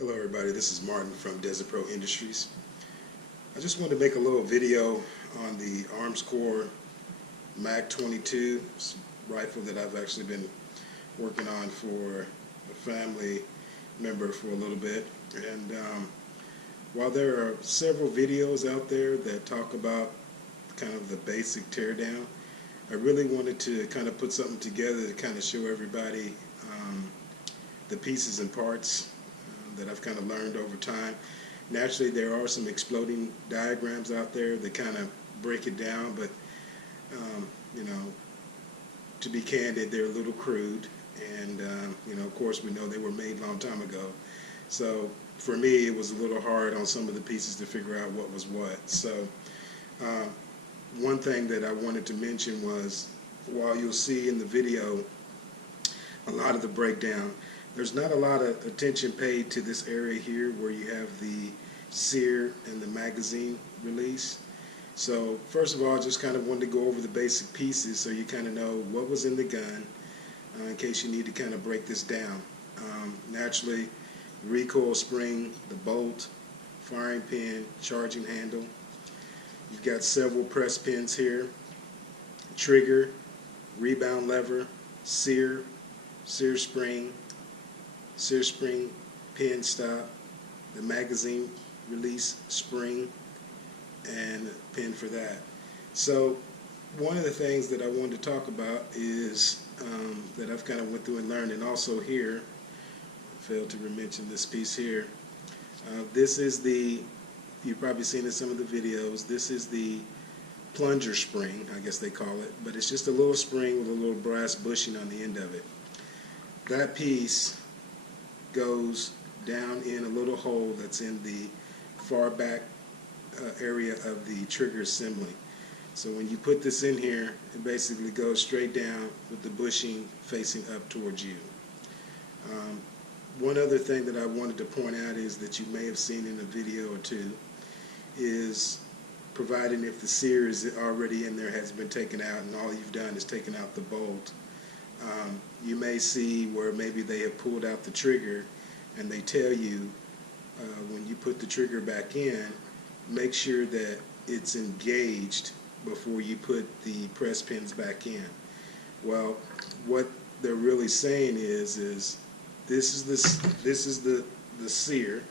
Hello everybody, this is Martin from Desert Pro Industries. I just wanted to make a little video on the Armscor MAK 22 rifle that I've actually been working on for a family member for a little bit. And while there are several videos out there that talk about kind of the basic teardown, I really wanted to kind of put something together to kind of show everybody the pieces and parts that I've kind of learned over time. Naturally, there are some exploding diagrams out there that kind of break it down, but you know, to be candid, they're a little crude, and you know, of course, we know they were made a long time ago. So for me, it was a little hard on some of the pieces to figure out what was what. So one thing that I wanted to mention was, while you'll see in the video a lot of the breakdown, there's not a lot of attention paid to this area here where you have the sear and the magazine release. So first of all, I just kind of wanted to go over the basic pieces so you kind of know what was in the gun in case you need to kind of break this down. Naturally, recoil spring, the bolt, firing pin, charging handle. You've got several press pins here, trigger, rebound lever, sear spring pin stop, the magazine release spring, and a pin for that. So one of the things that I wanted to talk about is that I've kind of went through and learned, and also here, I failed to mention this piece here. This is the, you've probably seen in some of the videos, this is the plunger spring, I guess they call it, but it's just a little spring with a little brass bushing on the end of it. That piece goes down in a little hole that's in the far back area of the trigger assembly. So when you put this in here, it basically goes straight down with the bushing facing up towards you. One other thing that I wanted to point out is that you may have seen in a video or two is, providing if the sear is already in there, has been taken out, and all you've done is taken out the bolt, you may see where maybe they have pulled out the trigger, and they tell you when you put the trigger back in, make sure that it's engaged before you put the press pins back in. Well, what they're really saying is this is the sear.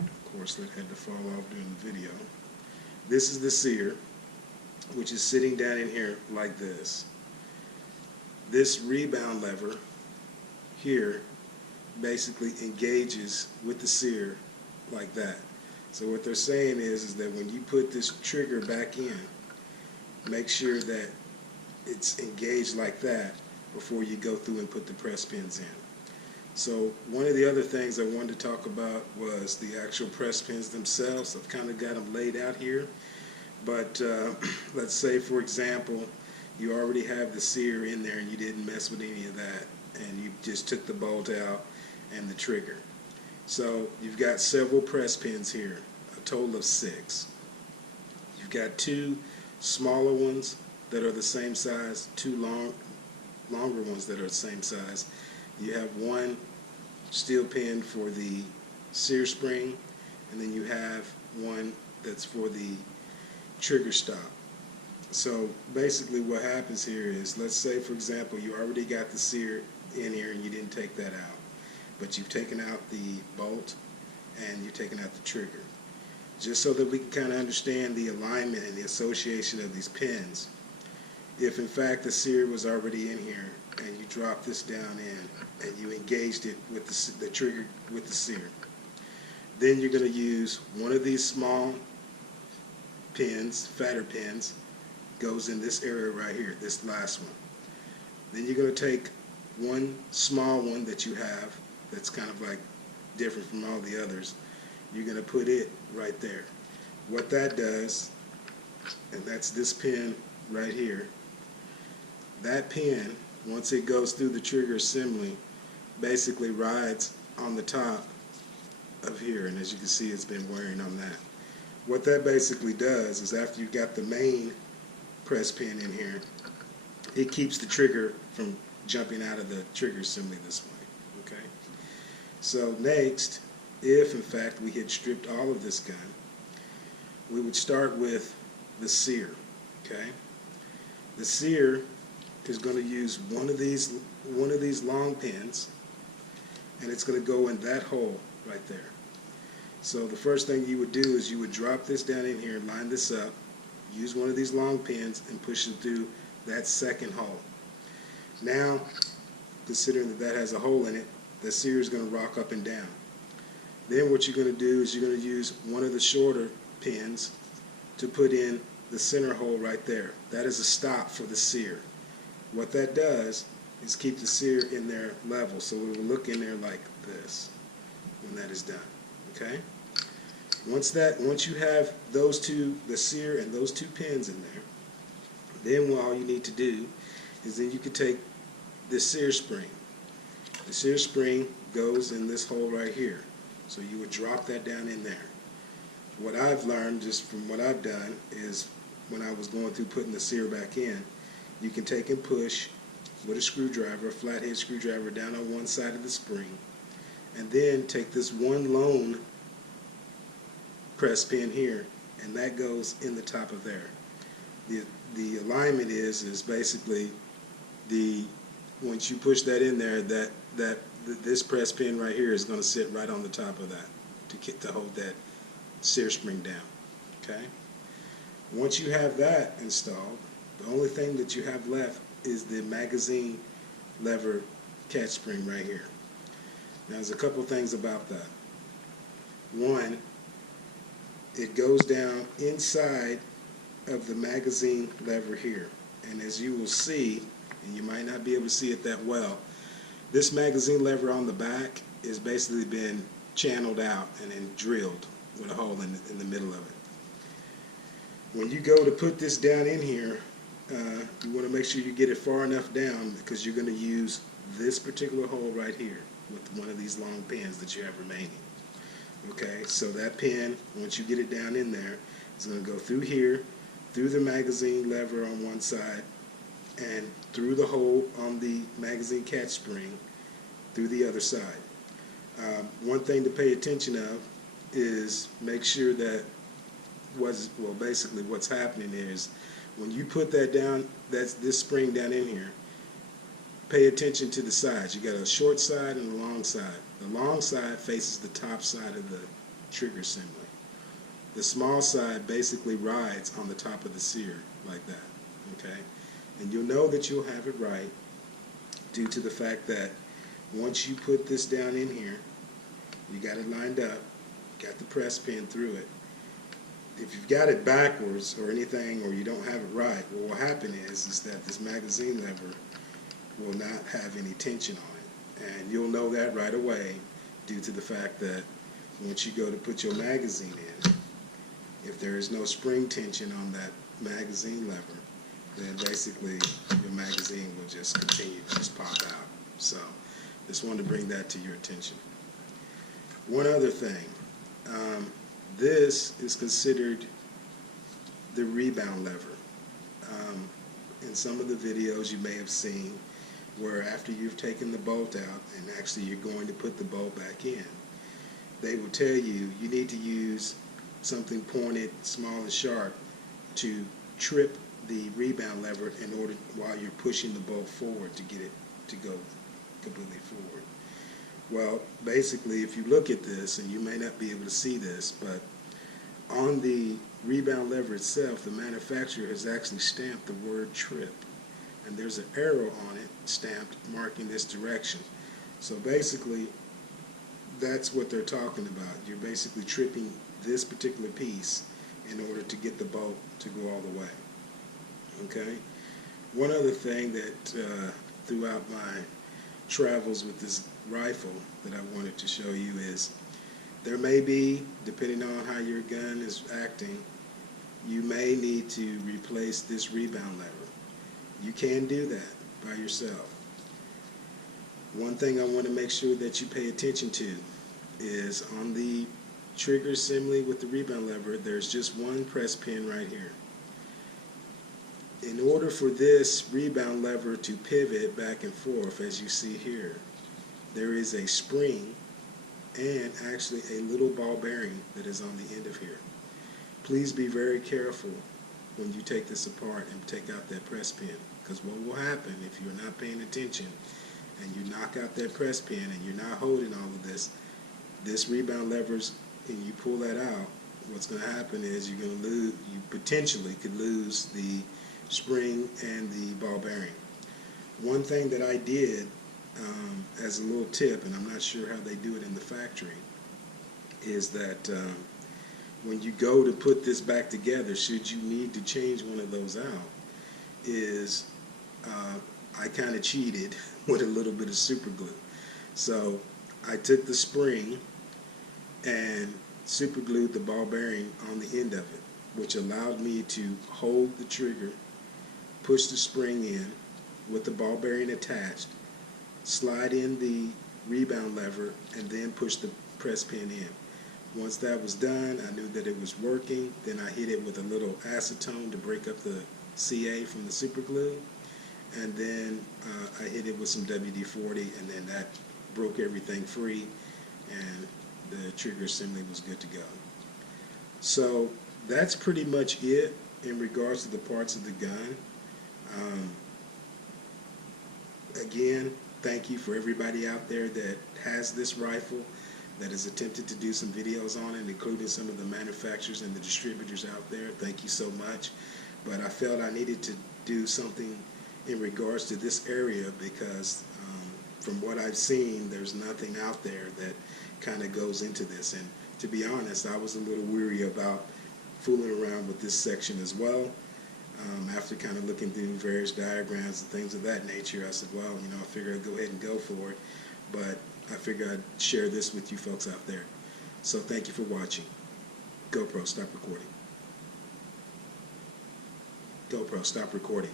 Of course, that had to fall off during the video. This is the sear, which is sitting down in here like this. This rebound lever here basically engages with the sear like that. So what they're saying is that when you put this trigger back in, make sure that it's engaged like that before you go through and put the press pins in. So one of the other things I wanted to talk about was the actual press pins themselves. I've kind of got them laid out here, but let's say, for example, you already have the sear in there and you didn't mess with any of that, and you just took the bolt out and the trigger. So you've got several press pins here, a total of 6. You've got 2 smaller ones that are the same size, 2 longer ones that are the same size. You have 1 steel pin for the sear spring, and then you have 1 that's for the trigger stop. So basically what happens here is, let's say, for example, you already got the sear in here and you didn't take that out, but you've taken out the bolt and you've taken out the trigger. Just so that we can kind of understand the alignment and the association of these pins. If in fact the sear was already in here and you drop this down in and you engaged it with the trigger with the sear, then you're going to use one of these small pins, fatter pins, goes in this area right here, this last one. Then you're going to take one small one that you have that's kind of like different from all the others. You're going to put it right there. What that does, and that's this pin right here, that pin, once it goes through the trigger assembly, basically rides on the top of here, and as you can see, it's been wearing on that. What that basically does is, after you've got the main press pin in here, it keeps the trigger from jumping out of the trigger assembly this way. Okay. So next, if in fact we had stripped all of this gun, we would start with the sear. Okay, the sear is going to use one of these long pins, and it's going to go in that hole right there. So the first thing you would do is you would drop this down in here, line this up, use one of these long pins and push it through that second hole. Now, considering that that has a hole in it, the sear is going to rock up and down. Then what you're going to do is you're going to use one of the shorter pins to put in the center hole right there. That is a stop for the sear. What that does is keep the sear in there level, so it will look in there like this when that is done. Okay? Once you have those two, the sear and those two pins in there, then all you need to do is then you can take this sear spring. The sear spring goes in this hole right here. So you would drop that down in there. What I've learned just from what I've done is when I was going through putting the sear back in, you can take and push with a screwdriver, a flathead screwdriver, down on one side of the spring, and then take this one lone press pin here, and that goes in the top of there. The alignment is basically once you push that in there, this press pin right here is going to sit right on the top of that to hold that sear spring down. Okay. Once you have that installed, the only thing that you have left is the magazine lever catch spring right here. Now, there's a couple things about that. One, it goes down inside of the magazine lever here, and as you will see, and you might not be able to see it that well, this magazine lever on the back is basically been channeled out and then drilled with a hole in the middle of it. When you go to put this down in here, you want to make sure you get it far enough down, because you're going to use this particular hole right here with one of these long pins that you have remaining. Okay, so that pin, once you get it down in there, it's going to go through here, through the magazine lever on one side, and through the hole on the magazine catch spring through the other side. One thing to pay attention of is make sure that basically what's happening is when you put that down, this spring down in here, pay attention to the sides. You got a short side and a long side. The long side faces the top side of the trigger assembly. The small side basically rides on the top of the sear like that. Okay? And you'll know that you'll have it right due to the fact that once you put this down in here, you got it lined up, got the press pin through it. If you've got it backwards or anything, or you don't have it right, what will happen is that this magazine lever will not have any tension on it. And you'll know that right away due to the fact that once you go to put your magazine in, if there is no spring tension on that magazine lever, then basically your magazine will just continue to just pop out. So just wanted to bring that to your attention. One other thing, this is considered the rebound lever. In some of the videos you may have seen where after you've taken the bolt out and actually you're going to put the bolt back in, they will tell you you need to use something pointed, small and sharp to trip the rebound lever in order while you're pushing the bolt forward to get it to go completely forward. Well, basically, if you look at this, and you may not be able to see this, but on the rebound lever itself, the manufacturer has actually stamped the word trip, and there's an arrow on it stamped marking this direction. So basically, that's what they're talking about. You're basically tripping this particular piece in order to get the bolt to go all the way. Okay? One other thing that throughout my travels with this rifle that I wanted to show you is there may be, depending on how your gun is acting, you may need to replace this rebound lever. You can do that by yourself. One thing I want to make sure that you pay attention to is on the trigger assembly with the rebound lever, there's just one press pin right here. In order for this rebound lever to pivot back and forth, as you see here, there is a spring and actually a little ball bearing that is on the end of here. Please be very careful when you take this apart and take out that press pin, because what will happen if you're not paying attention and you knock out that press pin and you're not holding all of this rebound levers, and you pull that out, what's going to happen is you're going to lose, you potentially could lose the spring and the ball bearing. One thing that I did as a little tip, and I'm not sure how they do it in the factory, is that when you go to put this back together, should you need to change one of those out, is I kind of cheated with a little bit of super glue. So I took the spring and super glued the ball bearing on the end of it, which allowed me to hold the trigger, push the spring in with the ball bearing attached, slide in the rebound lever, and then push the press pin in. Once that was done, I knew that it was working. Then I hit it with a little acetone to break up the CA from the super glue, and then I hit it with some WD-40, and then that broke everything free, and the trigger assembly was good to go. So that's pretty much it in regards to the parts of the gun. Again, thank you for everybody out there that has this rifle, that has attempted to do some videos on it, including some of the manufacturers and the distributors out there. Thank you so much. But I felt I needed to do something in regards to this area because from what I've seen, there's nothing out there that kind of goes into this. And to be honest, I was a little weary about fooling around with this section as well. After kind of looking through various diagrams and things of that nature, I said, well, I figured I'd go ahead and go for it. But I figured I'd share this with you folks out there. So thank you for watching. GoPro, stop recording. GoPro, stop recording.